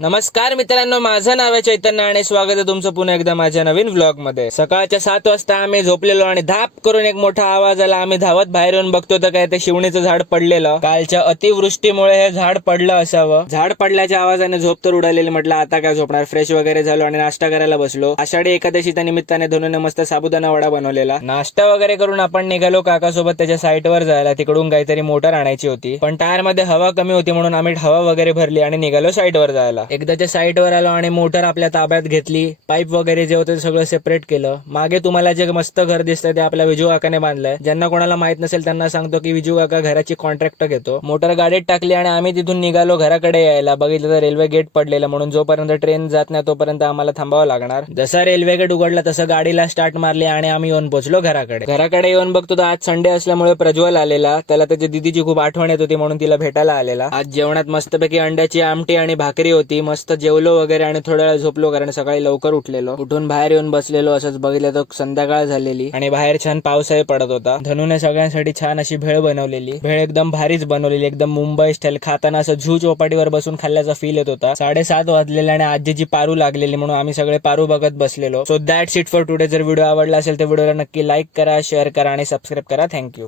नमस्कार मित्रांनो, माझं नाव आहे चैतन्य आणि स्वागत आहे तुमचं पुन्हा एकदा माझ्या नवीन व्लॉग मध्ये। सकाळच्या 7 वाजता आम्ही झोपलेलो आणि धाप करून एक मोठा आवाज आला। आम्ही धावत बाहेर येऊन बघतो तर काय ते शिवणीचं झाड पडलेलं। कालच्या अतिवृष्टीमुळे हे झाड पडलं असावं। झाड पडल्याच्या आवाजाने झोप तर उडालेली। म्हटलं आता काय झोपणार, फ्रेश वगैरे झालो आणि नाश्ता करायला बसलो। आषाढी एकादशीच्या निमित्ताने धनुने मस्त साबुदाणा वडा बनवलेला। नाश्ता वगैरे करून आपण निघालो काकासोबत त्याच्या साईटवर जायला। तिकडून काहीतरी मोटर आणायची होती, पण टायर मध्ये हवा कमी होती म्हणून आम्ही हवा वगैरे भरली आणि निघालो साईटवर जायला। एकदाच्या साईटवर आलो आणि मोटर आपल्या ताब्यात घेतली। पाईप वगैरे जे होते सगळं सेपरेट केलं। मागे तुम्हाला जे मस्त घर दिसतंय ते आपल्या विजू काकाने बांधलंय। ज्यांना कोणाला माहित नसेल त्यांना सांगतो की विजू काका घराची कॉन्ट्रॅक्ट घेतो। मोटर गाडीत टाकली आणि आम्ही तिथून निघालो घराकडे यायला। बघितलं तर रेल्वे गेट पडलेलं, म्हणून जोपर्यंत ट्रेन जात नाही तोपर्यंत आम्हाला थांबावं लागणार। जसा रेल्वे गेट उघडला तसं गाडीला स्टार्ट मारली आणि आम्ही येऊन पोहोचलो घराकडे। घराकडे येऊन बघतो तर आज संडे असल्यामुळे प्रज्वल आलेला। त्याला त्याच्या दीदीची खूप आठवण येत होती म्हणून तिला भेटायला आलेला। आज जेवणात मस्तपैकी अंड्याची आमटी आणि भाकरी होती। मस्त जेवलो वगैरे आणि थोड्या वेळ झोपलो कारण सकाळी लवकर उठलेलो। उठून बाहेर येऊन बसलेलो। असंच बघितलं तर संध्याकाळ झालेली आणि बाहेर छान पावसाही पडत होता। धनुने सगळ्यांसाठी छान अशी भेळ बनवलेली। भेळ एकदम भारीच बनवलेली, एकदम मुंबई स्टाईल। खाताना असं झू चौपाटीवर बसून खाल्ल्याचा फील येत होता। 7:30 वाजलेले आणि आजीची पारू लागलेली म्हणून आम्ही सगळे पारू बघत बसलेलो। So that's it for today. जर व्हिडिओ आवडला असेल तर व्हिडिओला नक्की लाईक करा, शेअर करा आणि सबस्क्राईब करा। थँक्यू।